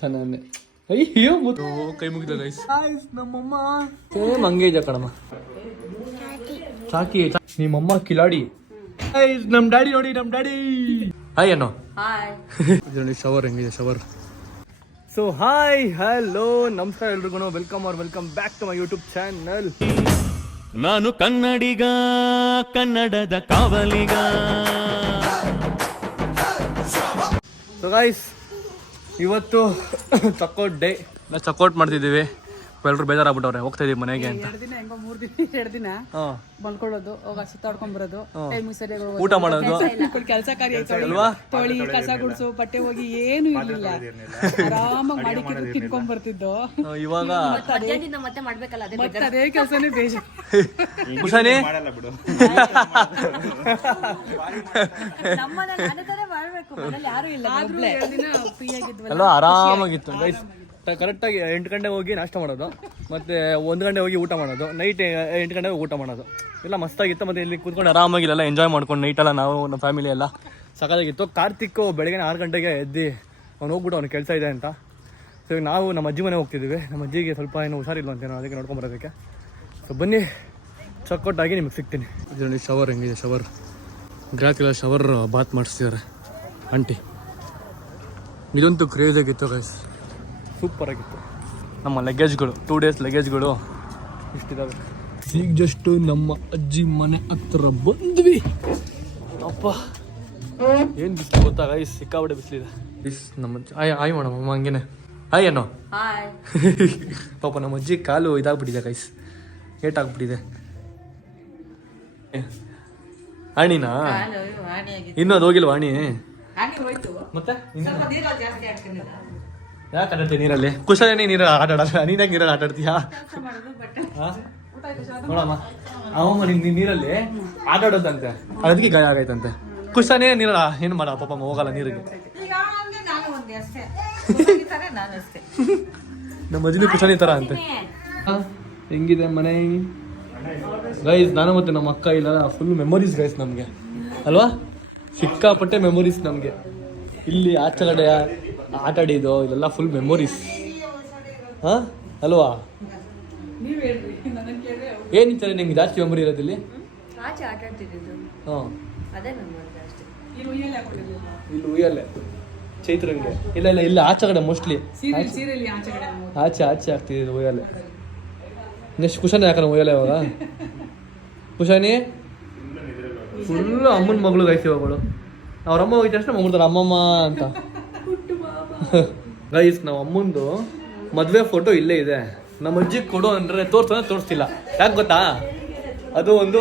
ಚೆನ್ನಾನೆ. ಅಯ್ಯೋ ಕೈ ಮುಗಿದ ಗೈಸ್. ನಮ್ಮಮ್ಮ ಸೇಮ್ ಹಂಗೆ ಇದೆ ಕಣಮ್ಮ. ಸಾಕಿ ನಿಮ್ಮಮ್ಮ ಕಿಲಾಡಿ. ನಮ್ ಡ್ಯಾಡಿ ನೋಡಿ, ನಮ್ ಡ್ಯಾಡಿ ಹಾಯ್ ಅನ್ನೋ. ನೋಡಿ ಶವರ್ ಹೆಂಗಿದೆ ಶವರ್. ಸೊ ಹಾಯ್ ಹಲೋ ನಮಸ್ಕಾರ ಎಲ್ರಿಗೂ, welcome back to my YouTube channel. ನಾನು ಕನ್ನಡಿಗ, ಕನ್ನಡದ ಕಾವಲಿಗ. ಸೊ ಗೈಸ್ ಇವತ್ತು ಚಕ್ಔಟ್ ಡೇ. ನಾವು ಚಕ್ಔಟ್ ಮಾಡ್ತಿದ್ದೀವಿ. ಎಲ್ಲರೂ ಬೇಜಾರಾಗ್ಬಿಟ್ಟವ್ರೆ, ಹೋಗ್ತಾ ಇದೀವಿ ಮನೆಗೆ ಅಂತ. ಎರಡು ದಿನ ಮಲ್ಕೊಳ್ಳೋದು, ಹೋಗ ಸುತ್ತಾಡ್ಕೊಂಡ್ ಬರೋದು, ಟೈಮಿಗೆ ಸರಿಯಾಗಿ ಊಟ ಮಾಡೋದು, ಕೆಲಸ ಕಾರ್ಯ ಅಲ್ವಾ, ತೊಳಿ ಕಸ ಗುಡ್ಸು, ಬಟ್ಟೆ ಹೋಗಿ ಏನು ಇರ್ಲಿಲ್ಲ, ಆರಾಮಾಗಿ ಮಾಡಿ ತಿನ್ಕೊಂಡ್ ಬರ್ತಿದ್ದು. ಇವಾಗ ಮತ್ತೆ ಅದೇ ಕೆಲಸನೇ ಬೇಜಾರು. ಖುಷಾನಿ ಎಲ್ಲ ಆರಾಮಾಗಿತ್ತು ಗೈಸ್. ಕರೆಕ್ಟಾಗಿ 8 ಗಂಟೆಗೆ ಹೋಗಿ ನಾಷ್ಟ ಮಾಡೋದು, ಮತ್ತು 1 ಗಂಟೆ ಹೋಗಿ ಊಟ ಮಾಡೋದು, ನೈಟ್ 8 ಗಂಟೆಗೆ ಊಟ ಮಾಡೋದು. ಎಲ್ಲ ಮಸ್ತಾಗಿತ್ತು. ಮತ್ತು ಇಲ್ಲಿ ಕೂತ್ಕೊಂಡು ಆರಾಮಾಗಿ ಎಲ್ಲ ಎಂಜಾಯ್ ಮಾಡ್ಕೊಂಡು ನೈಟೆಲ್ಲ ನಾವು ನಮ್ಮ ಫ್ಯಾಮಿಲಿ ಎಲ್ಲ ಸಕಾಲಾಗಿತ್ತು. ಕಾರ್ತಿಕ್ಕು ಬೆಳಗ್ಗೆ 6 ಗಂಟೆಗೆ ಎದ್ದು ಅವ್ನು ಹೋಗ್ಬಿಟ್ಟು ಅವ್ನು ಕೆಲಸ ಇದೆ ಅಂತ. ಸೊ ನಾವು ನಮ್ಮ ಅಜ್ಜಿ ಮನೆ ಹೋಗ್ತಿದ್ದೀವಿ. ನಮ್ಮ ಅಜ್ಜಿಗೆ ಸ್ವಲ್ಪ ಏನೋ ಹುಷಾರಿಲ್ಲ ಅಂತೇನೋ, ಅದಕ್ಕೆ ನೋಡ್ಕೊಂಬರೋದಕ್ಕೆ. ಸೊ ಬನ್ನಿ, ಚಕ್ಔಟಾಗಿ ನಿಮಗೆ ಸಿಗ್ತೀನಿ. ಇದರಲ್ಲಿ ಶವರ್ ಹೆಂಗಿದೆ ಶವರ್. ಗ್ರಾಹಕರೆಲ್ಲ ಶವರ್ ಬಾತ್ ಮಾಡಿಸ್ತಿದ್ದಾರೆ ಆಂಟಿ. ಇದಂತೂ ಕ್ರೇಜ್ ಆಗಿತ್ತು ಗೈಸ್, ಸೂಪರ್ ಆಗಿತ್ತು. ನಮ್ಮ ಲಗೇಜ್ಗಳು 2 ಡೇಸ್ ಲಗೇಜ್ಗಳು ಇಷ್ಟಿದ್ದಾವೆ. ಈಗ ಜಸ್ಟ್ ನಮ್ಮ ಅಜ್ಜಿ ಮನೆ ಹತ್ರ ಬಂದ್ವಿ. ಅಪ್ಪ ಏನು ಬಿಸಿಲು ಗೊತ್ತಾ ಗೈಸ್, ಸಿಕ್ಕಾಬಿಟ್ಟೆ ಬಿಸಿಲಿದೆ. ನಮ್ಮ ಅಜ್ಜಿ ಆಯ್ ಮಾಡಮ್ಮ ಹಂಗೇನೆ ಹಾಯ್ ಅನ್ನೋ. ಪಾಪ ನಮ್ಮ ಅಜ್ಜಿ ಕಾಲು ಇದಾಗ್ಬಿಟ್ಟಿದೆ ಗೈಸ್, ಏಟಾಗ್ಬಿಟ್ಟಿದೆ. ಆಣಿನಾ ಇನ್ನೂ ಅದು ಹೋಗಿಲ್ವಾ ಆಣಿ? ಮತ್ತೆ ಯಾಕೆ ಆಟಾಡ್ತೀಯ ನೀರಲ್ಲಿ? ಖುಷಾಲಿ ನೀರಲ್ಲಿ ಆಟಾಡಲ್ಲ, ನೀನಾಗ ನೀರಲ್ಲಿ ಆಟಾಡ್ತೀಯಾ? ನೋಡಮ್ಮ ಅವಮ್ಮ ನೀನು ನೀರಲ್ಲಿ ಆಟಾಡೋದಂತೆ, ಅದಕ್ಕೆ ಗಾಯ ಆಗೈತಂತೆ. ಖುಷಾನೇ ನೀರಲ್ಲ ಏನು ಮಾಡ ಪಾಪ ಹೋಗಲ್ಲ ನೀರಿಗೆ. ನಮ್ಮ ಅಜ್ಜಿನ ಖುಷಾನಿ ಥರ ಅಂತೆ. ಹೆಂಗಿದೆ ಮನೆ ಗೈಸ್? ನಾನು ಮತ್ತು ನಮ್ಮ ಅಕ್ಕ ಇಲ್ಲ ಫುಲ್ ಮೆಮೊರೀಸ್ ಗೈಸ್ ನಮಗೆ ಅಲ್ವಾ, ಸಿಕ್ಕಾಪಟ್ಟೆ ಮೆಮೊರೀಸ್ ನಮಗೆ. ಇಲ್ಲಿ ಆಚೆಗಡೆ ಆಟ ಆಡಿದ್ದು ಇಲ್ಲೆಲ್ಲ ಫುಲ್ ಮೆಮೊರೀಸ್. ಹಾಂ ಅಲ್ವಾ? ಏನಿಂತಾರೆ ನಿಂಗೆ ಜಾಸ್ತಿ ಮೆಮೊರಿ ಇರೋದಿಲ್ಲಿ? ಹಾಂ ಇಲ್ಲಿ ಉಯ್ಯಲ್ಲೇ ಚೈತ್ರಂಗೆ ಇಲ್ಲ ಇಲ್ಲ ಇಲ್ಲ ಆಚೆಗಡೆ ಮೋಸ್ಟ್ಲಿ ಆಚೆ ಆಗ್ತಿದ್ದು ಉಯ್ಯಲ್ಲೇ. ನೆಕ್ಸ್ಟ್ ಕುಶಾನಿ ಯಾಕಂದ್ರೆ ಉಯ್ಯಲ್ಲ ಇವಾಗ. ಕುಶಾನಿ ಫುಲ್ಲು ಅಮ್ಮನ ಮಗಳು ಗೈಸ್ ಇವಾಗಳು. ಅವ್ರಮ್ಮ ಹೋಗಿದ ತಕ್ಷಣ ಮಗ್ಬಿಡ್ತಾರೆ ಅಮ್ಮಮ್ಮ ಅಂತ. ಗೈಸ್ ನಾವು ಅಮ್ಮಂದು ಮದುವೆ ಫೋಟೋ ಇಲ್ಲೇ ಇದೆ. ನಮ್ಮ ಅಜ್ಜಿಗೆ ಕೊಡು ಅಂದರೆ ತೋರಿಸ್ತಿಲ್ಲ. ಯಾಕೆ ಗೊತ್ತಾ? ಅದು ಒಂದು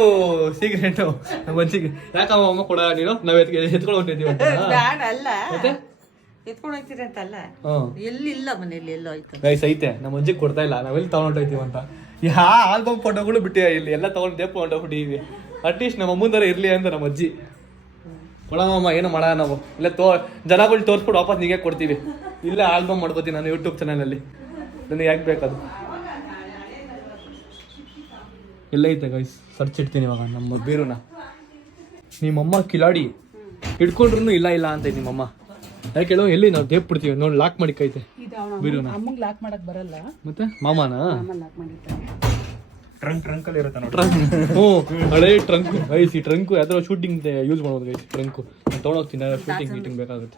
ಸೀಕ್ರೆಟು ನಮ್ಮ ಅಜ್ಜಿಗೆ. ಯಾಕಮ್ಮ ಅಮ್ಮ ಕೊಡ ನೀನು, ನಾವು ಎತ್ಕೊಂಡು ಹೊಂಟಿದ್ದೀವಿ ಅಂತ. ಗೈಸ್ ಐತೆ, ನಮ್ಮ ಅಜ್ಜಿಗೆ ಕೊಡ್ತಾ ಇಲ್ಲ, ನಾವೆಲ್ಲಿ ತಗೊಂಡೋಗ್ತೀವಿ ಅಂತ. ಆಲ್ಬಮ್ ಫೋಟೋಗಳು ಬಿಟ್ಟಿವೆ ಇಲ್ಲಿ, ಎಲ್ಲ ತಗೊಂಡು ದೇಪ ಹೊಂಟೋಗ್ಬಿಟ್ಟಿವಿ. ಅಟ್ಲೀಸ್ಟ್ ನಮ್ಮ ಅಮ್ಮಂದರ ಇರಲಿ ಅಂತ ನಮ್ಮ ಅಜ್ಜಿ. ಕೊಡಮ್ಮ ಏನು ಮಾಡ, ನಾವು ಇಲ್ಲ ಜನಗಳು ತೋರಿಸ್ಬಿಟ್ಟು ವಾಪಸ್ ನಿಮಗೆ ಕೊಡ್ತೀವಿ. ಇಲ್ಲೇ ಆಲ್ಬಮ್ ಮಾಡ್ಕೋತೀನಿ ನಾನು ಯೂಟ್ಯೂಬ್ ಚಾನಲಲ್ಲಿ. ನನಗೆ ಯಾಕೆ ಬೇಕದು? ಎಲ್ಲ ಐತೆ ಗೈಸ್, ಸರ್ಚ್ ಇಡ್ತೀನಿ ಇವಾಗ ನಮ್ಮ ಬೀರುನ. ನಿಮ್ಮಮ್ಮ ಕಿಲಾಡಿ ಹಿಡ್ಕೊಂಡ್ರು ಇಲ್ಲ ಅಂತ ನಿಮ್ಮಮ್ಮ. ಯಾಕೆ ಹೇಳೋ, ಎಲ್ಲಿ ನಾವು ಟೇಪ್ ಬಿಡ್ತೀವಿ ನೋಡಿ, ಲಾಕ್ ಮಾಡಿ ಕೈತೆ ಬೀರುನ. ಲಾಕ್ ಮಾಡಕ್ ಬರಲ್ಲ. ಮತ್ತೆ ಮಾಮನ ಟ್ರಂಕ್ ಅಲ್ಲಿ ಇರುತ್ತೆ ನೋಡಿ. ಹ್ಞೂ ಹಳೆ ಟ್ರಂಕ್ ಗೈಸ್. ಈ ಟ್ರಂಕು ಯಾವ್ದಾರ ಶೂಟಿಂಗ್ ಯೂಸ್ ಮಾಡ್ಬೋದು ಗೈಸ್. ಟ್ರಂಕು ನಾನು ತೊಗೊಂಡೋಗ್ತೀನಿ, ಶೂಟಿಂಗ್ ಗೀಟಿಂಗ್ ಬೇಕಾಗುತ್ತೆ.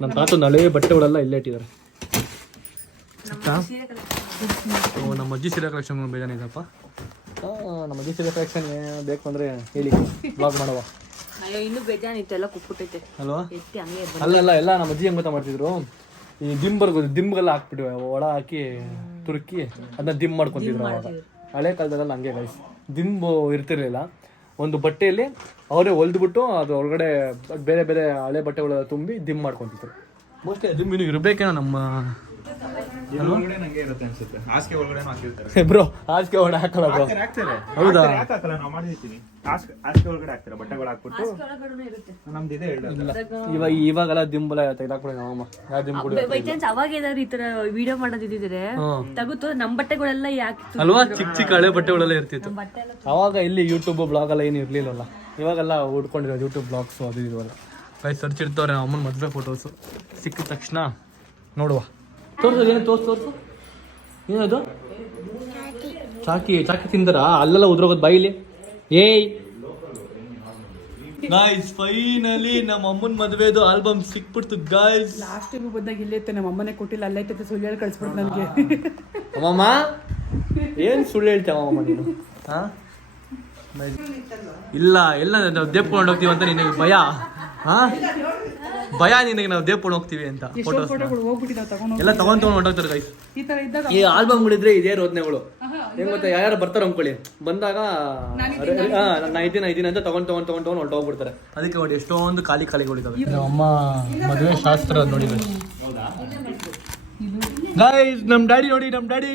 ನಮ್ಮ ತಾತನ ಹಳೆ ಬಟ್ಟೆಗಳೆಲ್ಲ ಇಲ್ಲೇ ಇಟ್ಟಿದ್ದಾರೆ. ನಮ್ಮ ಅಜ್ಜಿ ಸೀರೆ ಕಲೆಕ್ಷನ್ ಬೇಜಾನಿದಪ್ಪ. ನಮ್ಮ ಅಜ್ಜಿ ಸೀರೆ ಕಲೆಕ್ಷನ್ ಬೇಕು ಅಂದರೆ ಹೇಳಿ, ಬ್ಲಾಗ್ ಮಾಡುವ. ಇನ್ನೂ ಬೇಜಾನಿತ್ತು, ಎಲ್ಲ ಕುಕ್ಬಿಟ್ಟೈತೆ ಅಲ್ವಾ? ಅಲ್ಲ ಎಲ್ಲ ನಮ್ಮ ಅಜ್ಜಿ ಹೆಂಗ್ ಗೊತ್ತಾ ಮಾಡ್ತಿದ್ರು, ಈ ದಿಂಬ್ಗೆಲ್ಲ ಹಾಕ್ಬಿಟ್ಟಿವೆ, ಒಳ ಹಾಕಿ ತುರುಕಿ ಅದನ್ನ ದಿಂಬ್ ಮಾಡ್ಕೊತಿದ್ರು ಅವಾಗ. ಹಳೆ ಕಾಲದಲ್ಲ ಹಂಗೆ ಗೈಸ್, ದಿಂಬು ಇರ್ತಿರ್ಲಿಲ್ಲ. ಒಂದು ಬಟ್ಟೆಯಲ್ಲಿ ಅವರೇ ಹೊಲ್ದ್ಬಿಟ್ಟು ಅದು ಒಳಗಡೆ ಬೇರೆ ಬೇರೆ ಹಳೆ ಬಟ್ಟೆಗಳೆಲ್ಲ ತುಂಬಿ ದಿಂಬ್ ಮಾಡ್ಕೊತಿದ್ರು. ಮೋಸ್ಟ್ಲಿ ದಿಂಬ್ ಇನ್ನೂ ಇರಬೇಕೇನೋ ನಮ್ಮ ಬ್ರೋ. ಹಾಸಿಗೆ ಒಳಗಡೆ ಹಾಕಲ್ಲ ಬ್ರೋ. ಹೌದಾ? ಇವಾಗೆಲ್ಲ ದಿಂಬಲ ತೆಗೆದಾಕ್ಬಿಡಿ ನಮ್ಮಮ್ಮ. ಯಾವ ದಿಂಬು ಅವಾಗ ಏನಾದ್ರು ಈ ತರ ವಿಡಿಯೋ ಮಾಡೋದಿದ್ರೆ ತಗುತ್ತು, ನಮ್ಮ ಬಟ್ಟೆಗಳೆಲ್ಲ ಯಾಕಿತ್ತು ಅಲ್ವಾ? ಚಿಕ್ಕ ಹಳೆ ಬಟ್ಟೆಗಳೆಲ್ಲ ಇರ್ತಿತ್ತು ಅವಾಗ. ಇಲ್ಲಿ ಯೂಟ್ಯೂಬ್ ಬ್ಲಾಗ್ ಎಲ್ಲ ಏನು ಇರ್ಲಿಲ್ಲಲ್ಲ. ಇವಾಗೆಲ್ಲ ಹುಡ್ಕೊಂಡಿರೋದು ಯೂಟ್ಯೂಬ್ ಬ್ಲಾಗ್ಸು ಅದು ಇದು ಎಲ್ಲ. ಸರ್ಚ್ ಇರ್ತವ್ರೆ ನಮ್ಮ ಅಮ್ಮನ ಮದುವೆ ಫೋಟೋಸು. ಸಿಕ್ಕಿದ ತಕ್ಷಣ ನೋಡುವ. ತೋರ್ಸು ಏನು ತೋರ್ಸು ಏನದು? ಚಾಕಿ ತಿಂದರ ಅಲ್ಲೆಲ್ಲ ಉದ್ರೋಗೋದು ಬಾಯಿಲಿ. ಏಯ್ ಗಾಯ್ಸ್, ಫೈನಲಿ ನಮ್ಮ ಅಮ್ಮನ ಮದುವೆದು ಆಲ್ಬಮ್ ಸಿಕ್ಬಿಡ್ತು ಗಾಯ್ಸ್. ಲಾಸ್ಟ್ ಟೈಮ್ ಬಂದಾಗ ಇಲ್ಲೈತೆ, ನಮ್ಮ ಅಮ್ಮನೇ ಕೊಟ್ಟಿಲ್ಲ, ಅಲ್ಲೈತೆ ಸುಳ್ಳು ಹೇಳಿ ಕಳ್ಸ್ಬಿಟ್ಟು ನನಗೆ. ಅಮ್ಮಮ್ಮ ಏನ್ ಸುಳ್ಳು ಹೇಳ್ತೇವ ಅಮ್ಮ ನೀನು? ಹಾ ಇಲ್ಲ ಎಲ್ಲ ನಾವು ದೇಪ್ಕೊಂಡು ಹೋಗ್ತೀವಿ ಅಂತ ನಿನಗೆ ಭಯ? ಹಾ ಭಯ ನಿನಗೆ ನಾವು ದೇಪ್ಕೊಂಡು ಹೋಗ್ತೀವಿ ಅಂತ? ಫೋಟೋಸ್ ಎಲ್ಲ ತಗೊಂಡ್ ಹೊಂಟೋಗ್ತಾರೆ ಗೈಸ್. ಈ ತರ ಇದ್ದಾಗ ಈ ಆಲ್ಬಮ್ಗಳಿದ್ರೆ ಇದೇ ರೋದನೆಗಳು. ಹೆಂಗ್ ಗೊತ್ತಾ, ಯಾರು ಬರ್ತಾರ ಅನ್ಕೊಳ್ಳಿ, ಬಂದಾಗ ನಾನು ಇದ್ದೀನಿ ಅಂತ ತಗೊಂಡ್ ಹೊಂಟೋಗ್ಬಿಡ್ತಾರೆ. ಅದಕ್ಕೆ ನೋಡಿ ಎಷ್ಟೊಂದು ಖಾಲಿಗಳಿದಾವೆ. ಅಮ್ಮ ಮದುವೆ ಶಾಸ್ತ್ರ ನೋಡಿ ಗೈಸ್. ನಮ್ ಡ್ಯಾಡಿ ನೋಡಿ, ನಮ್ ಡ್ಯಾಡಿ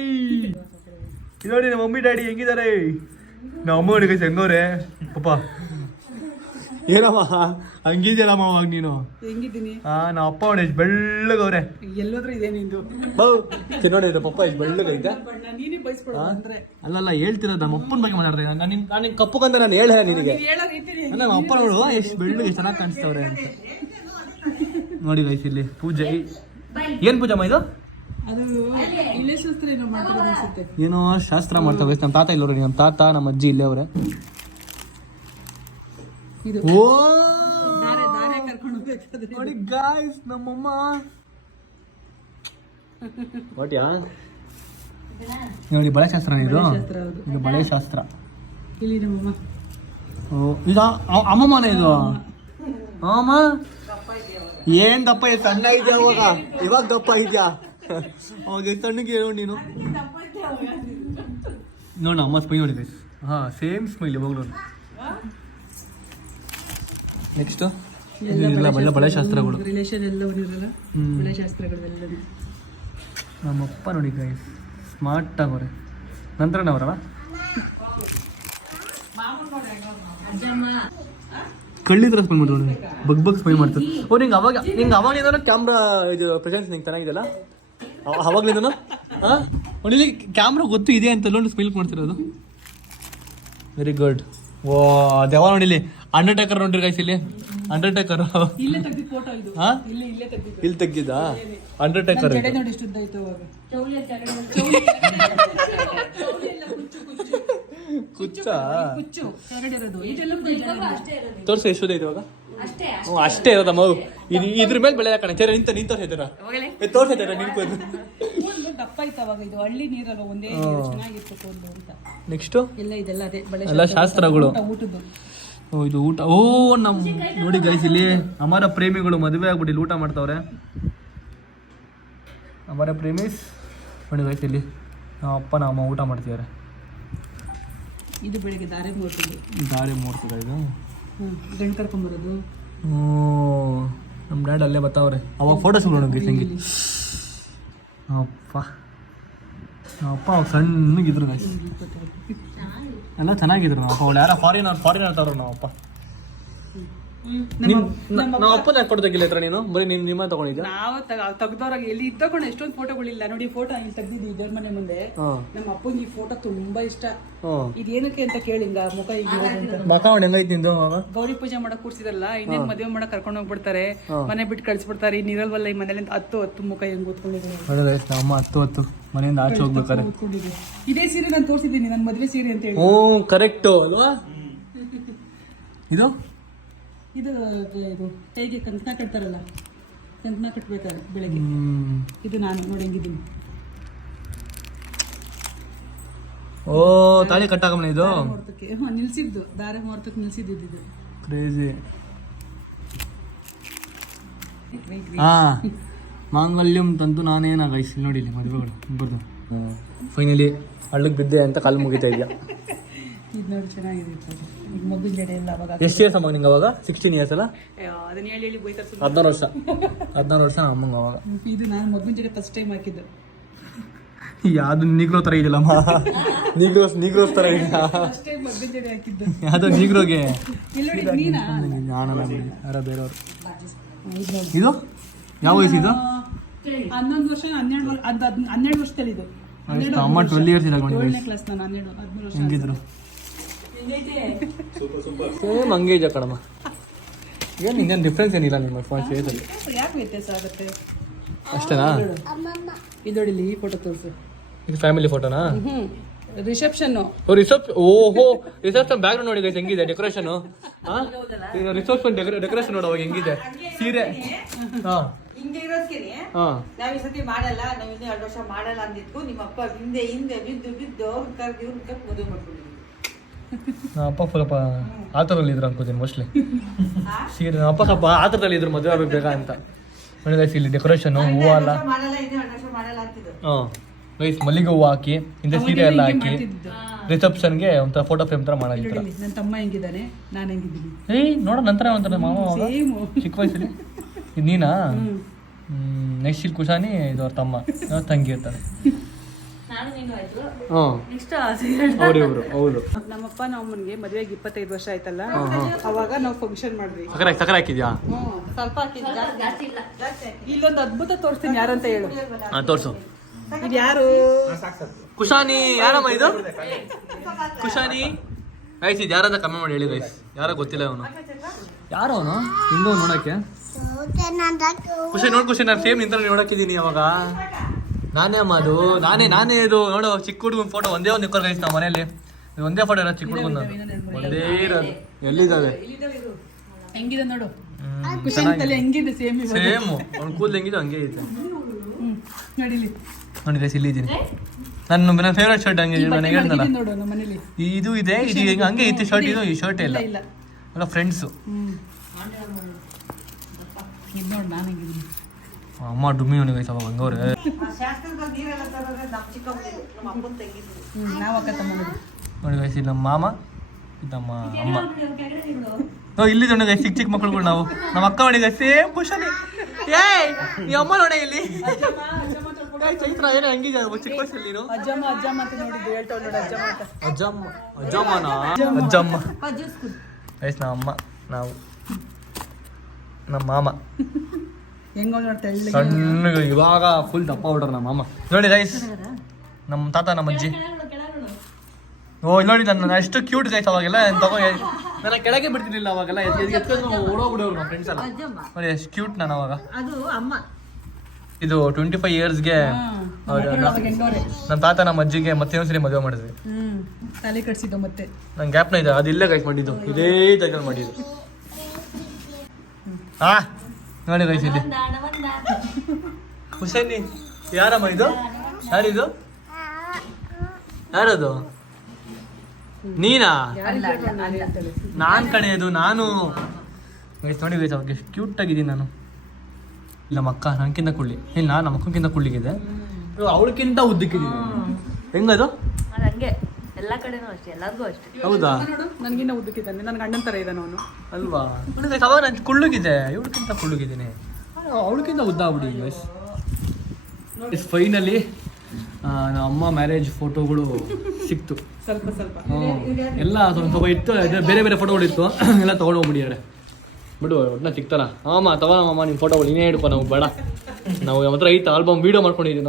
ನೋಡಿ, ನಮ್ಮ ಮಮ್ಮಿ ಡ್ಯಾಡಿ ಹೆಂಗಿದ್ದಾರೆ. ನಮ್ಮ ಅಮ್ಮ ನೋಡಿ ಗೈಸ್ ಹೆಂಗವ್ರೆ ಪಾಪ. ಏನಮ್ಮ ಹಂಗಿದ್ಯಲ್ಲಮ್ಮ ಅವಾಗ ನೀನು? ಹೆಂಗಿದ್ದೀನಿ? ನಮ್ಮ ಅಪ್ಪ ನೋಡಿ ಎಷ್ಟು ಬೆಳ್ಳಗವ್ರೆ. ಎಲ್ಲೋದ್ರೂ ಇದೆ ನಿಂದು ನೋಡಿ ಪಪ್ಪ ಎಷ್ಟು ಬೆಳ್ಳಗೈತೆ. ನೀನೇ ಬಯಸ್ಬಿಡ ಅಂದ್ರೆ ಅಲ್ಲಲ್ಲ ಹೇಳ್ತಿರೋದು ನಮ್ಮ ಅಪ್ಪನ ಬಗ್ಗೆ ಮಾತಾಡ್ತಾ ಇದ್ದೀನಿ. ನಾನು ಕಪ್ಪುಗಂತ ನಾನು ಹೇಳ ನಿನಗೆ. ಹೇಳೋ ರೀತಿ ನಮ್ಮ ಅಪ್ಪ ನೋಡು ಎಷ್ಟು ಬೆಳ್ಳಗೆ ಎಷ್ಟು ಚೆನ್ನಾಗಿ ಕಾಣಿಸ್ತವ್ರೆ ಅಂತ. ನೋಡಿ ಗೈಸ್ ಇಲ್ಲಿ ಪೂಜೆ. ಏನ್ ಪೂಜಮ್ಮ ಇದು? ಅದು ಇಲ್ಲೇ ಶಾಸ್ತ್ರ ಏನೋ ಮಾಡ್ತಾರೆ ಅನ್ಸುತ್ತೆ. ಏನೋ ಶಾಸ್ತ್ರ ಮಾಡ್ತಾವೆ. ನಮ್ಮ ತಾತ ಇಲ್ಲವ್ರೆ, ನಮ್ಮ ತಾತ ನಮ್ಮ ಅಜ್ಜಿ ಇಲ್ಲೇ ಅವ್ರೆ. ಇದು ಓ ದಾರೆ ಕರ್ಕೊಂಡು ಹೋಗ್ಬೇಕಾದ್ರೆ ನೋಡಿ ಗಾಯ್ಸ್ ನಮ್ಮಮ್ಮ ನೋಡ್ಯಾ ನೋಡಿ ಬಳೆ ಶಾಸ್ತ್ರ ಇದು. ಶಾಸ್ತ್ರ ಹೌದು. ಇದು ಬಳೆ ಶಾಸ್ತ್ರ. ಇಲ್ಲಿ ನಮ್ಮಮ್ಮ. ಓ ಇದು ಅಮ್ಮಮ್ಮನೇ ಇದು. ಅಮ್ಮ ಏನ್ ದಪ್ಪ ಇದೆ? ಸಣ್ಣ ಇದೆಯಾ ಇವಾಗ ದಪ್ಪ ಇದೆಯಾ? ಅವಾಗ ಸಣ್ಣಗೆ ಹೇಳು ನೀನು. ನೋಡ ಅಮ್ಮ ಸ್ಮೈಲ್ ನೋಡಿ ಗೈಸ್. ಹಾ ಸೇಮ್ ಸ್ಮೈಲ್ ಇವಾಗ ನೋಡಿ. ನೆಕ್ಸ್ಟ್ ಎಲ್ಲ ಬಳೆ ಶಾಸ್ತ್ರಗಳು. ರಿಲೇಷನ್ ಎಲ್ಲ ಇರಲ್ಲ, ಬಳೆ ಶಾಸ್ತ್ರಗಳೆಲ್ಲ. ನಮ್ಮಪ್ಪ ನೋಡಿ ಗೈಸ್ ಸ್ಮಾರ್ಟ್ ಆಗವ್ರೆ. ನಂತರನವರಲ್ಲ ಕಳ್ಳಿದ್ರ ಸ್ಮೈಲ್ ಮಾಡ್ತಾರೆ, ಬಗ್ ಸ್ಮೈಲ್ ಮಾಡ್ತಾರೆ. ಓ ನಿಂಗೆ ಅವಾಗಲಿಂದ ಕ್ಯಾಮ್ರಾ ಇದು ಪ್ರೆಸೆನ್ಸ್ ನಿಂಗೆ ಚೆನ್ನಾಗಿದೆಯಲ್ಲ ಅವಾಗ್ಲಿಂದನು? ಹಾಂ ಇಲ್ಲಿ ಕ್ಯಾಮ್ರಾ ಗೊತ್ತು ಇದೆ ಅಂತ ನೋಡಿ ಸ್ಮೈಲ್ ಮಾಡ್ತಿರೋದು. Very good. ಓ ದೇವ ನೋಡಿಲಿ ಅಂಡರ್ಟೇಕರ್ ನೋಡ್ರಿ ಗೈಸ್. ಇಲ್ಲಿ ಅಂಡರ್ಟೇಕರ್ ಇಲ್ಲೇ ತೆಗ್ದಿದ್ದು ಫೋಟೋ ಇದು. ಹಾ ಇಲ್ಲೇ ತೆಗ್ದಿದ್ದು. ಇಲ್ಲಿ ತೆಗ್ದಿದ್ದ ಅಂಡರ್ಟೇಕರ್. ಜಡೆ ನೋಡಿ ಎಷ್ಟು ಉದ್ದ ಇತ್ತು ಅವಾಗ. ಕುಚ್ಚ ಕುಚ್ಚು ಕೆಳಗಡೆ ಇರೋದು ಇದೆಲ್ಲ ತೋರ್ಸ ಎಷ್ಟು ಐತೆ ಇವಾಗ? ಹ್ಞೂ ಅಷ್ಟೇ ಇರೋದ ಮಗು. ಇದ್ರ ಮೇಲೆ ಬೆಳೆ ಹಾಕೋಣ ಚೇರ ನಿಂತ ತೋರ್ಸೈತಾರ ತೋರ್ಸೈತಾರ ನಿಂತ್ಕೊಂಡು. ದಪ್ಪ ಇತ್ತು ಅವಾಗ. ಇದು ಹಳ್ಳಿ ನೀರಲ್ಲ, ಒಂದೇ ಚೆನ್ನಾಗಿತ್ತು ಕೂದಲು ಅಂತ. ನೆಕ್ಸ್ಟ್ ಎಲ್ಲ ಇದೆಲ್ಲ ಅದೇ ಬಳೆ ಎಲ್ಲ ಶಾಸ್ತ್ರಗಳು. ಊಟದ್ದು. ಓ ಇದು ಊಟ. ಓ ನಮ್ ನೋಡಿ ಗೈಸ್ ಇಲ್ಲಿ ಅಮರ ಪ್ರೇಮಿಗಳು ಮದುವೆ ಆಗ್ಬಿಟ್ಟು ಇಲ್ಲಿ ಊಟ ಮಾಡ್ತಾವ್ರೆ. ಅಮರ ಪ್ರೇಮಿಸ್ ನೋಡಿ ಗೈಸ್ ಇಲ್ಲಿ ನಮ್ಮ ಅಪ್ಪ ನಮ್ಮ ಊಟ ಮಾಡ್ತಿದ್ದಾರೆ. ಇದು ಬೆಳಿಗ್ಗೆ ದಾರೆ ಮೂರ್ತಿದ್ದು. ದಾರಿ ಮೂರ್ತಿಗಳು ಇದು. ಗಂಡು ಕರ್ಕೊಂಬರೋದು. ಓ ನಮ್ಮ ಡ್ಯಾಡ್ ಅಲ್ಲೇ ಬರ್ತಾವ್ರೆ. ಅವಾಗ ಫೋಟೋಸ್ ನೋಡೋಣ ಗೈಸ್ ಹೆಂಗೆ. ಅಪ್ಪ ಅಪ್ಪ ಅವಾಗ ಸಣ್ಣಗಿದ್ರು ಗೈಸ್. ಎಲ್ಲ ಚೆನ್ನಾಗಿದ್ರು ನಮ್ಮ ಅಪ್ಪ. ಅವ್ಳು ಯಾರ ಫಾರಿನರ್ ತವ್ರು ನಮ್ಮ ಅಪ್ಪ. ನಮ್ಮ ಅಪ್ಪನ ಫೋಟೋ ತೆಗಿಲ್ಲ ಹತ್ರ ನೀನು ಬರೀ ನಿಮ್ಮ ತಗೊಂಡಿದ್ಯಾ? ನಾವು ತೆಗ್ದವ್ರಾಗ ಎಲ್ಲಿ ಇದ್ದಕೊಂಡು ಎಷ್ಟೊಂದು ಫೋಟೋಗಳಿಲ್ಲ ನೋಡಿ. ಫೋಟೋ ಇಲ್ಲಿ ತೆಗ್ದಿದ್ವಿ ದೇವ್ರ ಮನೆ ಮುಂದೆ. ನಮ್ಮ ಅಪ್ಪಂಗೆ ಈ ಫೋಟೋ ತುಂಬಾ ಇಷ್ಟ. ಇದೇನಕ್ಕೆ ಅಂತ ಕೇಳಿ ಹಿಂಗ ಮುಖ ಈಗ ಮಕಾವಣೆ ಹೆಂಗೈತಿ ನಿಂದು? ಗೌರಿ ಪೂಜೆ ಮಾಡಕ್ ಕೂರ್ಸಿದಲ್ಲ, ಇನ್ನೇನ್ ಮದುವೆ ಮಾಡಕ್ ಕರ್ಕೊಂಡು ಹೋಗ್ಬಿಡ್ತಾರೆ, ಮನೆ ಬಿಟ್ಟು ಕಳ್ಸಿಬಿಡ್ತಾರೆ. ನೀರಲ್ವಲ್ಲ ಈ ಮನೇಲಿ ಹತ್ತು ಮುಖ ಹೆಂಗ್ ಕೂತ್ಕೊಂಡಿದ್ದೀನಿ. ಅಮ್ಮ 10 ಮನೆಯಿಂದ ಆಚೆ ಹೋಗ್ಬೇಕಾರೆ ಇದೇ ಸೀರೆ ನಾನು ತೋರಿಸಿದ್ದೀನಿ, ನನ್ನ ಮದುವೆ ಸೀರೆ ಅಂತ ಹೇಳಿ. ಓ ಕರೆಕ್ಟ್ ಅಲ್ವಾ ಇದು? ಇದು ಹೇಗೆ ಕಂಕಣ ಕಟ್ತಾರಲ್ಲ, ಕಂಕಣ ಕಟ್ಬೇಕಾದ್ರೆ ಬೆಳಗ್ಗೆ. ಇದು ನಾನು ನೋಡಿ ಹೆಂಗಿದ್ದೀನಿ. ಓ ತಾಳಿ ಕಟ್ಟಾಕಮ್ಮನ ಇದು ಮುಹೂರ್ತಕ್ಕೆ ನಿಲ್ಸಿದ್ದು, ದಾರೆ ಮುಹೂರ್ತಕ್ಕೆ ನಿಲ್ಸಿದ್ದು ಇದು. ಕ್ರೇಜಿ. ಹಾ ಮಾಂಗಲ್ಯಂ ತಂತು ನಾನೇನ ಗೈಸ್ ನೋಡಿ ಇಲ್ಲಿ ಮದುವೆಗಳು ಬರ್ದು. ಫೈನಲಿ ಹಳ್ಳಕ್ಕೆ ಬಿದ್ದೆ ಅಂತ ಕಾಲು ಮುಗಿತಾ ಇದೆಯಾ? ಇದು ನೋಡಿ ಚೆನ್ನಾಗಿದೆ. ಈಗ ಮಗುನ ಜಡೆ ಎಲ್ಲ ಅವಾಗ. ಎಷ್ಟು ಇಯರ್ಸ್ ಅಮ್ಮ ನಿಂಗೆ ಅವಾಗ? 16 ಇಯರ್ಸ್ ಅಲ್ಲ? ಅದನ್ನ ಹೇಳಿ ಬೈತಾರೆ. 16 ವರ್ಷ 16 ವರ್ಷ ನಮ್ಮ ಅಮ್ಮಂಗೆ ಅವಾಗ. ಇದು ನಾನು ಮಗುನ ಜಡೆ ಫಸ್ಟ್ ಟೈಮ್ ಹಾಕಿದ್ದು. ಯಾವ್ದು ನೀಗ್ರೋ ಥರ ಇದೆಯಲ್ಲಮ್ಮ? ನೀಗ್ರೋಸ್ ಥರ ಇದೆಯಾ? ಫಸ್ಟ್ ಟೈಮ್ ಮಗುನ ಜಡೆ ಹಾಕಿದ್ದು. ಯಾವುದೋ ನೀಗ್ರೋಗೆ ನಾನಲ್ಲ ಯಾರ ಬೇರೆಯವರು. ಇದು ಯಾವ ವಯಸ್ಸು ಇದು? 11 ವರ್ಷ 12 ವರ್ಷದಲ್ಲಿ ಇದು. ಅಮ್ಮ 12 ಇಯರ್ಸ್ ಇಲ್ಲ 7ನೇ ಕ್ಲಾಸ್. ನಾನು 13 ವರ್ಷ. ಹೆಂಗಿದ್ರು ಸೇಮ್ ಹಂಗೆ ಇದೆ ಕಣಮ್ಮ. ಏನು ಹಿಂಗೇನು ಡಿಫ್ರೆನ್ಸ್ ಏನಿಲ್ಲ ನಿಮ್ಮ ಫೇಸಲ್ಲಿ. ಯಾಕೆ ವ್ಯತ್ಯಾಸ ಆಗುತ್ತೆ? ಅಷ್ಟೇನಾ? ಇದು ನೋಡಿಲಿ ಈ ಫೋಟೋ ತೋರಿಸು. ಇದು ಫ್ಯಾಮಿಲಿ ಫೋಟೋನಾ? ರಿಸೆಪ್ಷನ್. ಓಹೋ ರಿಸೆಪ್ಷನ್ ಬ್ಯಾಕ್ ಗ್ರೌಂಡ್ ನೋಡಿ ಗೈಸ್ ಹೆಂಗಿದೆ ಡೆಕೋರೇಷನ್. ರಿಸೆಪ್ಷನ್ ಡೆಕೋರೇಷನ್ ನೋಡುವಾಗ ಹೆಂಗಿದೆ ಸೀರೆ. ಹಿಂಗೆ ಇರೋದ್ಕೇನೆ ನಾವ್ ಈ ಸತಿ ಮಾಡಲ್ಲ, ನಾವ್ ಇನ್ನೂ 2 ವರ್ಷ ಮಾಡಲ್ಲ ಅಂದಿದ್ಕು ನಿಮ್ಮಪ್ಪ ಹಿಂದೆ ಹಿಂದೆ ಬಿದ್ದು ಬಿದ್ದು ಅವ್ರ ಕರ್ದು ಇವ್ರ ಕರ್ದು ಮದುವೆ ಮಾಡ್ಕೊಂಡಿದ್ವಿ. ನಮ್ಮ ಅಪ್ಪ ಸ್ವಲ್ಪ ಆತರಲ್ಲಿ ಇದ್ರು ಅನ್ಕೋತೀನಿ ಮೋಸ್ಟ್ಲಿ. ಸೀರೆ ನಮ್ಮ ಅಪ್ಪ ಸ್ವಲ್ಪ ಆತರದಲ್ಲಿ ಇದ್ರು ಮದುವೆ ಆಗ್ಬೇಕು ಬೇಗ ಅಂತ. ನೋಡಿ ಗೈಸ್ ಇಲ್ಲಿ ಡೆಕೋರೇಷನ್ ಹೂವು ಎಲ್ಲ. ಮಾಡಲ್ಲ ಇನ್ನೂ 2 ವರ್ಷ ಮಾಡಲ್ಲ ಅಂತಿದ್ದು. ಗೈಸ್ ಮಲ್ಲಿಗೆ ಹೂವು ಹಾಕಿ ಹಿಂದೆ ಸೀರೆ ಎಲ್ಲ ಹಾಕಿ ರಿಸೆಪ್ಷನ್ಗೆ ಒಂಥರ ಫೋಟೋ ಫ್ರೇಮ್ ತರ ಮಾಡಿರ್ತಾರೆ. ನನ್ನ ತಮ್ಮ ಹೆಂಗಿದ್ದಾನೆ, ನಾನು ಹೆಂಗಿದ್ದೀನಿ. ನೋಡ ನಂತರ ಒಂಥರ ಮಾಮ ಅವಾಗ ಸೇಮ್. ಚಿಕ್ಕ ವಯಸ್ಸಲ್ಲಿ. ಇದು ನೀನಾ? ನೆಕ್ಸ್ಟ್ ಇಲ್ಲಿ ಕುಶಾನಿ, ಇದು ಅವ್ರ ತಮ್ಮ, ತಂಗಿ ಇರ್ತಾರೆ. ನಾನು ನೀನು ಆಯ್ತು. ಹಾಂ ನೆಕ್ಸ್ಟ್ ಅವರಿಬ್ರು. ಹೌದು. ನಮ್ಮಪ್ಪ ನಮ್ಮನಿಗೆ ಮದುವೆಗೆ 25 ವರ್ಷ ಆಯ್ತಲ್ಲ, ಅವಾಗ ನಾವು ಫಂಕ್ಷನ್ ಮಾಡಿದ್ವಿ. ಸಕ್ಕರೆ ಹಾಕಿದ್ಯಾ? ಸ್ವಲ್ಪ ಹಾಕಿದ್ದು ಜಾಸ್ತಿ ಇಲ್ಲ. ಇಲ್ಲೊಂದು ಅದ್ಭುತ ತೋರಿಸ್ತೀನಿ, ಯಾರಂತ ಹೇಳು. ಹಾಂ ತೋರಿಸು. ಇದು ಯಾರು? ಕುಶಾನಿ ಯಾರಮ್ಮ ಇದು? ಕುಶಾನಿ ಗೈಸ್ ಇದು ಯಾರಂತ ಕಮ್ಮಿ ಮಾಡಿ ಹೇಳಿ ಗೈಸ್. ಯಾರೋ ಗೊತ್ತಿಲ್ಲ ಅವನು. ಯಾರು ಅವನು? ಹಿಂಗೋ ನೋಡಕ್ಕೆ ಖುಷಿ ನೋಡ್ ಖುಷಿ. ನಾನು ಸೇಮ್ ನಿಂತ ನೋಡಕ್ಕಿದ್ದೀನಿ ಅವಾಗ. ನಾನೇ ಅಮ್ಮ ಅದು, ನಾನೇ ಇದು ನೋಡು. ಚಿಕ್ಕ ಹುಡುಗನ ಫೋಟೋ ಒಂದೇ ಒಂದು ನಿಕ್ಕೋರ್ ಗೈಸ್ ನಾವು ಮನೆಯಲ್ಲಿ. ಒಂದೇ ಫೋಟೋ ಇರೋದು ಚಿಕ್ಕ ಹುಡುಗನ, ಒಂದೇ ಇರೋದು. ಎಲ್ಲಿದ್ದಾವೆ? ಹೆಂಗಿದೆ ನೋಡು. ಕುಶನ್ ತಲೆ ಹೆಂಗಿದೆ ಸೇಮ್. ಅವ್ನ ಕೂದಲು ಹೆಂಗಿದೆ ಹಂಗೆ ಐತೆ ನೋಡಿಲಿ. ನೋಡಿ ಗೈಸ್ ಇಲ್ಲಿ ಇದ್ದೀನಿ. ನನ್ನ ಫೇವ್ರೆಟ್ ಶರ್ಟ್ ಹಂಗೆ ನಾನು ಹೇಳ್ದಲ್ಲ, ನೋಡು ನಮ್ಮ ಮನೇಲಿ ಇದು ಇದೆ. ಇದು ಹಂಗೆ ಇತ್ತು ಶರ್ಟ್. ಇದು ಈ ಶರ್ಟ್ ಇಲ್ಲ ಇಲ್ಲ ಅಲ್ಲ ಫ್ರೆಂಡ್ಸು. ಇದು ನೋಡಿ ನಾನು ಹೆಂಗಿದ್ದೀನಿ. ಅಮ್ಮ ಡುಮ್ಮಿ ನೋಡಿ ಗೈಸ್ ಅವಾಗ ಹಂಗವ್ರೆ. ಶಾಸ್ತ್ರದ ನೀರೆಲ್ಲ ತರೋದ್ರೆ ನಮ್ಮ ಚಿಕ್ಕ ನಮ್ಮ ಅಪ್ಪನ ತಂಗಿದ್ರು. ನಾವು ಅಕ್ಕ ತಮ್ಮ ನೋಡಿ ಗೈಸ್ ಇಲ್ಲಿ ನಮ್ಮ ಮಾಮ, ಇದು ನಮ್ಮ ಅಮ್ಮ. ಇಲ್ಲಿ ನೋಡಿ ಗೈಸ್ ಚಿಕ್ಕ ಚಿಕ್ಕ ಮಕ್ಕಳುಗಳು ನಾವು. ನಮ್ಮ ಅಕ್ಕ ನೋಡಿ ಗೈಸ್ ಸೇಮ್ ಖುಷಿ. ಏಯ್ ಈ ಅಮ್ಮ ನೋಡಿ ಇಲ್ಲಿ ಚೈತ್ರ ಏನೋ ಹಂಗಿದೆ ಚಿಕ್ಕ ವಯಸ್ಸಲ್ಲಿ ನೀನು. ಅಜ್ಜಮ್ಮ ಅಜ್ಜಮ್ಮ ಅಂತ ನೋಡಿದ್ದು ಹೇಳ್ತಾವ್ ನೋಡಿ. ಅಜ್ಜಮ್ಮ ಅಂತ. ಅಜ್ಜಮ್ಮನ ಅಜ್ಜಮ್ಮ ಗೈಸ್ ನಮ್ಮ ಅಮ್ಮ, ನಾವು ನಮ್ಮ ಮಾಮ ಹೆಂಗೋ ನೋಡ್ತಾ ಎಳ್ಳಿಗೆ. ಸಣ್ಣಗೆ ಇವಾಗ ಫುಲ್ ದಪ್ಪ ಹೊಡ್ರ ನಮ್ಮ ಮಾಮ. ನೋಡಿ ಗೈಸ್ ನಮ್ಮ ತಾತ ನಮ್ಮ ಅಜ್ಜಿ. ಓ ನೋಡಿ ನನ್ನ ಎಷ್ಟು ಕ್ಯೂಟ್ ಗೈಸ್ ಅವಾಗೆಲ್ಲ. ನನ್ನ ಕೆಳಗೆ ಬಿಡ್ತಿರ್ಲಿಲ್ಲ ಅವಾಗೆಲ್ಲ. ಎತ್ಕೊಂಡು ಓಡೋಗ್ಬಿಡೋರು ನಮ್ಮ ಫ್ರೆಂಡ್ಸ್ ಎಲ್ಲ. ನೋಡಿ ಎಷ್ಟು ಕ್ಯೂಟ್ ನಾನು ಅವಾಗ. ಅದು ಅಮ್ಮ. ಇದು 25 ಇಯರ್ಸ್ಗೆ ನಮ್ಮ ತಾತ ನಮ್ಮ ಅಜ್ಜಿಗೆ ಮತ್ತೆ ಒಂದ್ಸರಿ ಮದುವೆ ಮಾಡಿದ್ವಿ. ತಲೆ ಕಟ್ಸಿದ್ದು ಮತ್ತೆ. ನಂಗೆ ಗ್ಯಾಪ್ನ ಇದೆ ಅದು ಇಲ್ಲೇ ಗೈಸ್ ಮಾಡಿದ್ದು, ಇದೇ ಜಾಗದಲ್ಲಿ ಮಾಡಿದ್ದು. ನೋಡಿ ಗೈಸ್ ಇಲ್ಲಿ ಹುಸೇನಿ ಯಾರಮ್ಮ ಇದು? ಯಾರಿದು? ಯಾರದು? ನೀನಾ? ನಾನ್ ಕಣೆಯದು ನಾನು. ಗೈಸ್ ನೋಡಿ ಗೈಸ್ ಅವಾಗ ಎಷ್ಟು ಕ್ಯೂಟ್ ಆಗಿದ್ದೀನಿ ನಾನು. ಇಲ್ಲ ನಮ್ಮ ಅಕ್ಕ ನನಗಿಂತ ಕುಳ್ಳಿ. ಇಲ್ಲ ನಮ್ಮ ಅಕ್ಕಂಕಿಂತ ಕುಳ್ಳಿಗಿದೆ, ಅವಳಕ್ಕಿಂತ ಉದ್ದಕ್ಕಿದ್ದೀನಿ. ಹೆಂಗದು? ಹಂಗೆ ಎಲ್ಲ ಕಡೆನೂ ಅಷ್ಟೇ, ಎಲ್ಲರಿಗೂ ಅಷ್ಟೇ. ಹೌದಾ? ನೋಡು ನನಗಿನ್ನ ಉದ್ದಕ್ಕಿದ್ದಾನೆ. ನನ್ನ ಅಣ್ಣನ ತರ ಇದ್ದಾನೆ ಅವನು. ಅಲ್ವಾ? ಅವಾಗ ನಾನು ಕುಳ್ಳುಗಿದೆ, ಇವಳಕ್ಕಿಂತ ಕುಳ್ಳುಗಿದ್ದೀನಿ. ಅವಳಕ್ಕಿಂತ ಉದ್ದ ಆಗ್ಬಿಡಿ ಗೈಸ್. ಫೈನಲಿ ನಮ್ಮ ಅಮ್ಮ ಮ್ಯಾರೇಜ್ ಫೋಟೋಗಳು ಸಿಕ್ತು. ಸ್ವಲ್ಪ ಸ್ವಲ್ಪ ಎಲ್ಲ ಸ್ವಲ್ಪ ಇತ್ತು, ಬೇರೆ ಬೇರೆ ಫೋಟೋಗಳು ಇತ್ತು. ಎಲ್ಲ ತೊಗೊಂಡು ಹೋಗ್ಬಿಟ್ಟಿದ್ದಾರೆ. ಬಿಡು ಒಟ್ಟನ್ನ ಸಿಗ್ತಾರ. ಅಮ್ಮ ತಗೋಮ್ಮ ನಿಮ್ಮ ಫೋಟೋಗಳು ನೀನೇ ಹಿಡ್ಕೊ, ನಾವು ಬೇಡ. ನಾವು ಮಾತ್ರ ಐತೆ ಆಲ್ಬಮ್ ವೀಡಿಯೋ ಮಾಡ್ಕೊಂಡಿದ್ದೀವಿ.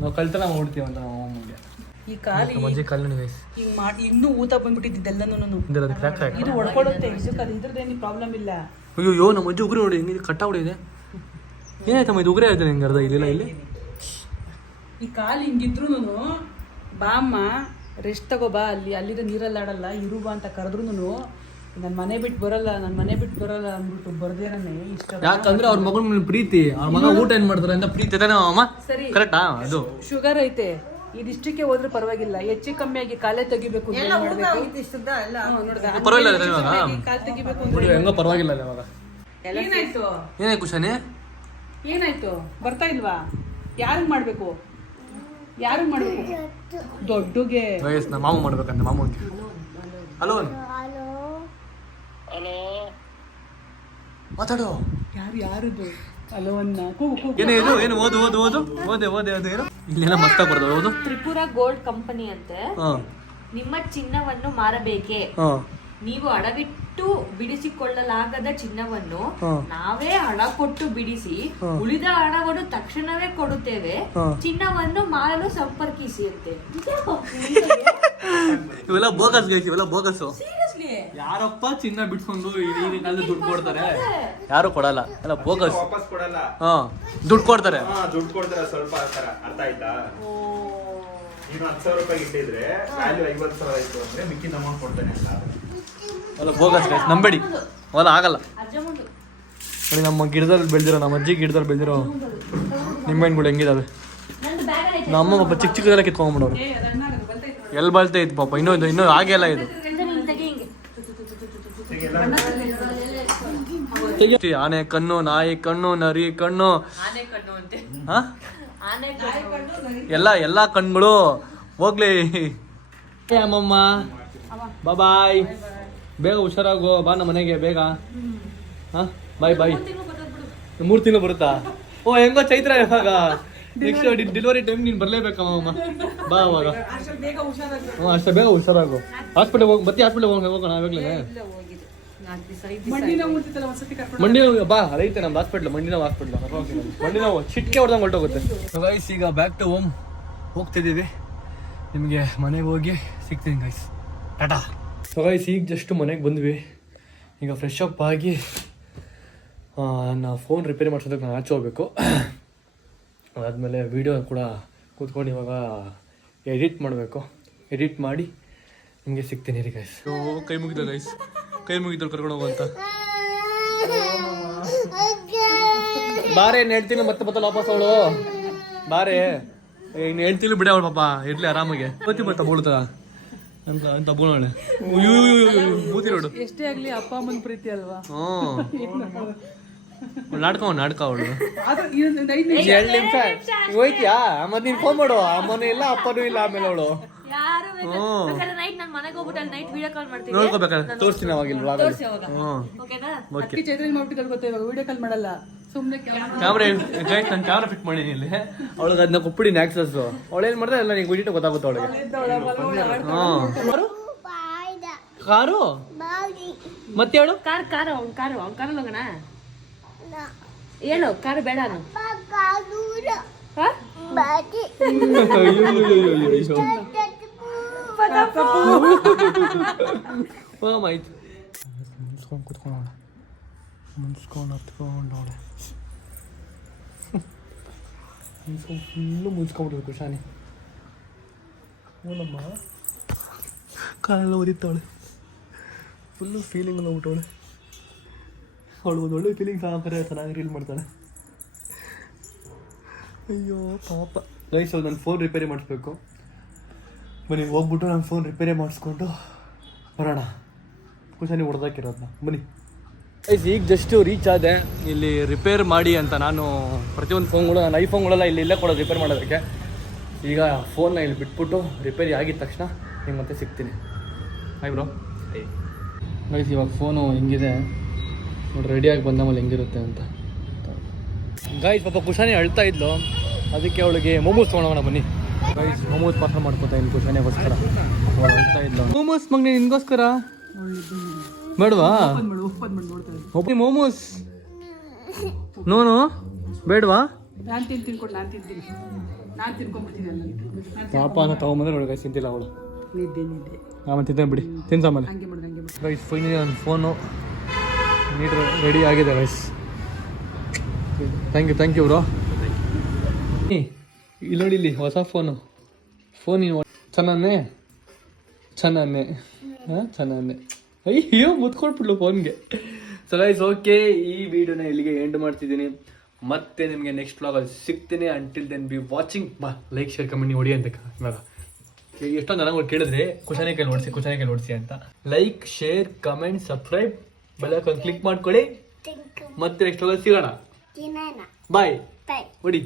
ನಾವು ಕಲ್ತನ ಮಾಡ್ತೀವಿ ಅಂತ ನಮ್ಮ ಅಮ್ಮಗೆ. ಈ ಕಾಲಿ ಮಂಜೆ ಕಾಲು ಗೈಸ್ ಹಿಂಗ್ ಮಾಡಿ ಇನ್ನೂ ಊತ ಬಂದ್ಬಿಟ್ಟಿದ್ದೆಲ್ಲನೂ. ಇದು ಹೊಡ್ಕೊಡುತ್ತೆ. ಇದ್ರದ್ದೇನು ಪ್ರಾಬ್ಲಮ್ ಇಲ್ಲ. ಅಯ್ಯೋ ನಮ್ಮ ಅಜ್ಜಿ ಉಗುರು ನೋಡಿ ಹಿಂಗೆ ಕಟ್ಟಾಗ್ಬಿಟ್ಟಿದೆ. ಏನಾಯ್ತಮ್ಮ ಇದು ಉಗುರೇ ಆಯ್ತು ಹಿಂಗೆ ಅರ್ಧ ಇಲ್ಲ ಇಲ್ಲಿ. ಈ ಕಾಲು ಹಿಂಗಿದ್ರು ಬಾಮ್ಮ ರೆಸ್ಟ್ ತಗೋ ಬಾ, ಅಲ್ಲಿರೋ ನೀರಲ್ಲಿ ಆಡಲ್ಲ ಇರು ಬಾ ಅಂತ ಕರೆದ್ರು ನನ್ನ ಮನೆ ಬಿಟ್ಟು ಬರಲ್ಲ ಅಂದ್ಬಿಟ್ಟು ಬರ್ದೇನೇ ಇಷ್ಟ. ಯಾಕಂದ್ರೆ ಅವ್ರ ಮಗಳ ಮೇಲೆ ಪ್ರೀತಿ, ಅವ್ರ ಮಗ ಊಟ ಏನ್ ಮಾಡ್ತಾರೆ ಅಂತ ಪ್ರೀತಿ ತಾನೇ ಅಮ್ಮ. ಸರಿ ಕರೆಕ್ಟಾ? ಅದು ಶುಗರ್ ಐತೆ, ಇದಿಷ್ಟಕ್ಕೆ ಹೋದ್ರೆ ಪರವಾಗಿಲ್ಲ. ಹೆಚ್ಚು ಕಮ್ಮಿ ಆಗಿ ಕಾಲೇ ತೆಗಿಬೇಕು ಅಂದ್ರೆ ಏನ್ ಮಾಡ್ಬೇಕು? ಇಷ್ಟುದ್ದ ಎಲ್ಲ ಪರವಾಗಿಲ್ಲ ಇವಾಗ. ಕಾಲ್ ತೆಗಿಬೇಕು ಅಂದ್ರೆ ಹೆಂಗೋ ಪರವಾಗಿಲ್ಲ ಇವಾಗ. ಏನಾಯ್ತು? ಏನೇ ಖುಷಾನೆ? ಏನಾಯ್ತು? ಬರ್ತಾ ಇಲ್ವಾ? ಯಾರಿಗ್ ಮಾಡ್ಬೇಕು? ದೊಡ್ಡಗೆ ವಯಸ್ ನಮ್ಮ ಮಾಮ ಮಾಡ್ಬೇಕಂತ. ಮಾಮ ಹಲೋ ಮಾತಾಡು. ಯಾರದು ಅಲವನ್ನ ಕೂಗು. ಏನೇ ಇದು? ಏನು ಓದು ಓದು ಓದು ಓದೆ ಓದೆ ಅದು ಏನು ಇಲ್ಲೆಲ್ಲ ಮಸ್ತಾಗಿ ಬರ್ತದೆ. ಓದು. ತ್ರಿಪುರ ಗೋಲ್ಡ್ ಕಂಪನಿ ಅಂತೆ. ನಿಮ್ಮ ಚಿನ್ನವನ್ನು ಮಾರಬೇಕೆ? ನೀವು ಅಡವಿಟ್ಟು ಬಿಡಿಸಿಕೊಳ್ಳಲಾಗದ ಚಿನ್ನವನ್ನು ನಾವೇ ಹಣ ಕೊಟ್ಟು ಬಿಡಿಸಿ ಉಳಿದ ಹಣವನ್ನು ತಕ್ಷಣವೇ ಕೊಡುತ್ತೇವೆ. ಚಿನ್ನವನ್ನು ಮಾರಲು ಸಂಪರ್ಕಿಸಿ ಅಂತೆ. ಇವೆಲ್ಲ ಬೋಗಸ್ ಗೈಸ್, ಇವೆಲ್ಲ ಬೋಗಸ್. ಸೀರಿಯಸ್ಲಿ ಯಾರಪ್ಪ ಚಿನ್ನ ಬಿಟ್ಕೊಂಡು ಈಗಿನ ಕಾಲದಲ್ಲಿ ದುಡ್ಡು ಕೊಡ್ತಾರೆ? ಯಾರು ಕೊಡಲ್ಲ, ಎಲ್ಲ ಬೋಗಸ್. ವಾಪಸ್ ಕೊಡಲ್ಲ. ಹಾ, ದುಡ್ಡು ಕೊಡ್ತಾರೆ. ದುಡ್ಡು ಕೊಡ್ತಾರೆ ಸ್ವಲ್ಪ ತರ, ಅರ್ಥ ಆಯ್ತಾ? ನೀನು 10,000 ರೂಪಾಯಿ ಇಟ್ಟಿದ್ರೆ ವ್ಯಾಲ್ಯೂ 50,000 ಆಯ್ತು ಅಂದ್ರೆ ಮಿಕ್ಕಿನ ಅಮೌಂಟ್ ಕೊಡ್ತಾನೆ ಅಂತ. ಅಲ್ಲ ಬೋಗಸ್ ಗೈಸ್, ನಂಬೇಡಿ, ಅವೆಲ್ಲ ಆಗಲ್ಲ. ನೋಡಿ ನಮ್ಮ ಗಿಡದಲ್ಲಿ ಬೆಳೆದಿರೋ, ನಮ್ಮ ಅಜ್ಜಿ ಗಿಡದಲ್ಲಿ ಬೆಳೆದಿರೋ ನಿಂಬೆಹಣ್ಣುಗಳು ಹೆಂಗಿದಾವೆ. ನಮ್ಮ ಪಾಪ ಚಿಕ್ಕ ಚಿಕ್ಕದೆಲ್ಲ ಕಿತ್ಕೊಂಡ್ಬಿಡೋರು. ಎಲ್ಲಿ ಬಲ್ತೈತೆ ಪಾಪ, ಇನ್ನೂ ಹಾಗೆ ಎಲ್ಲ ಇದು. ಆನೆ ಕಣ್ಣು, ನಾಯಿ ಕಣ್ಣು, ನರಿ ಕಣ್ಣು, ಎಲ್ಲ ಕಣ್ಗಳು ಹೋಗ್ಲಿ. ಅಮ್ಮಮ್ಮ ಬಾಯ್, ಬೇಗ ಹುಷಾರಾಗು, ಬಾ ನಮ್ಮ ಮನೆಗೆ ಬೇಗ. ಹಾ, ಬಾಯ್. 3 ತಿಂಗಳು ಬರುತ್ತಾ? ಓ ಹೆಂಗೋ ಚೈತ್ರ, ಇವಾಗ ನೆಕ್ಸ್ಟ್ ಡೆಲಿವರಿ ಟೈಮ್ ನೀನು ಬರಲೇಬೇಕಮ್ಮ. ಬಾ ಅವಾಗ. ಅಷ್ಟೇ ಬೇಗ ಹುಷಾರಾಗು. ಹಾಸ್ಪಿಟಲ್ ಹೋಗಿ ಮತ್ತೆ, ಹಾಸ್ಪಿಟಲ್ ಹೋಗೋಣ ಇವಾಗಲೇ. ಮಂಡಿ ನೋವು ಬಾ, ಅದೈತೆ ನಮ್ದು ಹಾಸ್ಪಿಟ್ಲ್, ಮಂಡಿ ನೋವು ಹಾಸ್ಪಿಟ್ಲ್. ಮಂಡಿ ನೋವು ಚಿಟ್ಕೆ ಹೊಡೆದಂಗೆ ಹೊರಟೋಗುತ್ತೆ. ಗೈಸ್ ಈಗ ಬ್ಯಾಕ್ ಟು ಹೋಮ್ ಹೋಗ್ತಿದ್ದೀವಿ. ನಿಮಗೆ ಮನೆಗೆ ಹೋಗಿ ಸಿಗ್ತೀನಿ ಗೈಸ್, ಟಾಟಾ. ಸೊ ಗೈಸ್ ಈಗ ಜಸ್ಟ್ ಮನೆಗೆ ಬಂದ್ವಿ. ಈಗ ಫ್ರೆಶ್ ಅಪ್ ಆಗಿ ನನ್ನ ಫೋನ್ ರಿಪೇರಿ ಮಾಡ್ಸೋದಕ್ಕೆ ನಾನು ಆಚೆ ಹೋಗ್ಬೇಕು. ಅದಾದಮೇಲೆ ವೀಡಿಯೋ ಕೂಡ ಕೂತ್ಕೊಂಡು ಇವಾಗ ಎಡಿಟ್ ಮಾಡಬೇಕು. ಎಡಿಟ್ ಮಾಡಿ ನಿಮಗೆ ಸಿಗ್ತೀನಿ ರೀ ಗೈಸ್. ಕೈ ಮುಗಿದ ಗೈಸ್, ಕೈ ಮುಗಿದ್ರು ಕರ್ಕೊಂಡು ಹೋಗುವಂತ. ಬಾರೆ ಇನ್ನು ಹೇಳ್ತೀನಿ, ಮತ್ತೆ ವಾಪಸ್ ಅವಳು ಬಾರೆ. ಇನ್ನು ಹೇಳ್ತೀನಿ ಬಿಡ ಅವಳು, ಪಾಪ ಇರ್ಲಿ ಆರಾಮಾಗೆ. ಗೊತ್ತಿ ಮತ್ತೆ ಬೋಳ್ತಾ ಅಂತ ಬೋಳವಳೆ. ಮೂತಿ ನೋಡು. ಎಷ್ಟೇ ಆಗ್ಲಿ ಅಪ್ಪ ಅಮ್ಮನ ಪ್ರೀತಿ ಅಲ್ವಾ. ನಾಟಕ ಅವಳು. 2 ನಿಮಿಷ ಹೋಯ್ತಿಯಾ? ಮತ್ತೆ ನೀನ್ ಫೋನ್ ಮಾಡು. ಅಮ್ಮನೂ ಇಲ್ಲ, ಅಪ್ಪನೂ ಇಲ್ಲ. ಆಮೇಲೆ ಅವಳು ನೋಡ್ಕೋಬೇಕಾದ್ರೆ ತೋರಿಸ್ತೀನಿ ಅವಾಗಿಲ್ಲ. ಚೈತ್ರ ಮಾಡ್ಬಿಟ್ಟು ಗೊತ್ತಾ, ಇವಾಗ ವಿಡಿಯೋ ಕಾಲ್ ಮಾಡಲ್ಲ, ಸುಮ್ಮನೆ ಕ್ಯಾಮ್ರಾ. ನಾನು ಕ್ಯಾಮ್ರಾ ಫಿಟ್ ಮಾಡೀನಿ ಇಲ್ಲಿ. ಅವಳಿಗೆ ಅದನ್ನ ಕೊಪ್ಪಿಡಿನ ಆಕ್ಸಸ್. ಅವಳು ಏನ್ ಮಾಡ್ದೆ ಎಲ್ಲ ನಿಂಗೆ ವಿಡಿಯೋ ಗೊತ್ತಾಗುತ್ತೆ ಅವಳಿಗೆ. ಕಾರು ಮತ್ತೆ ಹೇಳು. ಕಾರು ಹೋಗೋಣ. ಹೇಳು, ಕಾರು ಬೇಡ. ಮುನ್ಸ್ಕೊಂಡು ಕುತ್ಕೊಂಡವಳೆ, ಮುನ್ಸ್ಕೊಂಡು ಹತ್ಕೊಂಡವಳೆ, ಫುಲ್ಲು ಮುನ್ಸ್ಕೊಂಡ್ಬಿಟ್ಟು ಖುಷಾನಿ. ನಮ್ಮ ಕಾಲೆಲ್ಲ ಓದಿತ್ತವಳೆ, ಫುಲ್ಲು ಫೀಲಿಂಗ್ ನೋಡ್ಬಿಟ್ಟವಳೆ. ಅವಳು ಒಂದು ಒಳ್ಳೆ ಫೀಲಿಂಗ್ಸ್ ಹಾಕರೆ ಚೆನ್ನಾಗಿ ರೀಲ್ ಮಾಡ್ತಾಳೆ. ಅಯ್ಯೋ ಪಾಪ ಗೈಸ್. ನನ್ನ ಫೋನ್ ರಿಪೇರಿ ಮಾಡಿಸ್ಬೇಕು. ಬನ್ನಿ ಹೋಗ್ಬಿಟ್ಟು ನನ್ನ ಫೋನ್ ರಿಪೇರಿ ಮಾಡಿಸ್ಕೊಂಡು ಬರೋಣ. ಖುಷಾನಿ ಹೊಡೆದಾಕಿರೋದನ್ನ ಬನ್ನಿ ಗೈಸ್. ಈಗ ಜಸ್ಟು ರೀಚ್ ಆದೆ. ಇಲ್ಲಿ ರಿಪೇರ್ ಮಾಡಿ ಅಂತ ನಾನು ಪ್ರತಿಯೊಂದು ಫೋನ್ಗಳು, ನನ್ನ ಐಫೋನ್ಗಳೆಲ್ಲ ಇಲ್ಲೇ ಕೊಡೋದು ರಿಪೇರ್ ಮಾಡೋದಕ್ಕೆ. ಈಗ ಫೋನ್ನ ಇಲ್ಲಿ ಬಿಟ್ಬಿಟ್ಟು ರಿಪೇರಿ ಆಗಿದ ತಕ್ಷಣ ನಿಮ್ಗೆ ಮತ್ತೆ ಸಿಗ್ತೀನಿ. Hi bro. ಗೈಸ್ ಇವಾಗ ಫೋನು ಹಿಂಗಿದೆ ನೋಡಿ, ರೆಡಿಯಾಗಿ ಬಂದ ಮೇಲೆ ಹೆಂಗಿರುತ್ತೆ ಅಂತ. ಗೈಸ್ ಪಾಪ ಖುಷಾನಿ ಅಳ್ತಾ ಇದ್ಲು, ಅದಕ್ಕೆ ಅವಳಿಗೆ ಮೋಮೋಸ್ ತೊಗೊಳೋಣ ಬನ್ನಿ. ಗೈಸ್ ಮೋಮೋಸ್ ಪಾತ್ರ ಮಾಡ್ಕೋತಾ ಇನ್ನು ಖುಷಾನಿಗೋಸ್ಕರ. ಅವಳು ಅಳ್ತಾ ಇದ್ಲು. ಮೋಮೋಸ್ ಮಗನೇ ನಿನ್ಗೋಸ್ಕರ ಬೇಡವಾ? ಮೋಮೋಸ್ ನೋನು ಬೇಡವಾ? ನಾನು ತಿನ್ಕೊಟ್ಟು ನಾನು ತಿನ್ಕೊಂಡ್ಬಿಡ್ತೀನಿ. ಪಾಪ ಅನ್ನೋ ತಗೊಂಬಂದ್ರೆ ನೋಡಿ ಗೈಸ್ ತಿಂತಿಲ್ಲ ಅವಳು. ನಿದ್ದೆ ಆಮೇಲೆ ತಿಂತಾನೆ ಬಿಡಿ, ತಿನ್ಸಾಮೇಲೆ. ಗೈಸ್ ಫೈನಲಿ ನನ್ನ ಫೋನು ನೀಟ್ ರೆಡಿ ಆಗಿದೆ ಗೈಸ್. Thank you bro. ಇಲ್ಲಿ ನೋಡಿ, ಇಲ್ಲಿ ಹೊಸ ಫೋನು ಚೆನ್ನಾನೆ ಅಯ್ಯೋ ಮುತ್ಕೊಟ್ಬಿಡ್ಲು ಫೋನ್ಗೆ. ಸೊ ಗೈಸ್ ಓಕೆ, ಈ ವಿಡಿಯೋನ ಇಲ್ಲಿಗೆ ಎಂಡ್ ಮಾಡ್ತಿದ್ದೀನಿ. ಮತ್ತೆ ನಿಮಗೆ ನೆಕ್ಸ್ಟ್ ವ್ಲಾಗಲ್ಲಿ ಸಿಗ್ತೀನಿ. Until then be watching. Like share comment ಹೊಡಿ ಅಂತ. ಇವಾಗ ಎಷ್ಟೊಂದು ಜನಗಳು ಕೇಳಿದ್ರೆ ಕುಶಾನಿ ಕೈಲಿ ಓಡಿಸಿ ಅಂತ. Like share comment subscribe bell icon click ಮಾಡ್ಕೊಳ್ಳಿ. ಮತ್ತೆ ನೆಕ್ಸ್ಟ್ ವ್ಲಾಗಲ್ಲಿ ಸಿಗೋಣ. ಬಾಯ್ ಹೊಡಿ.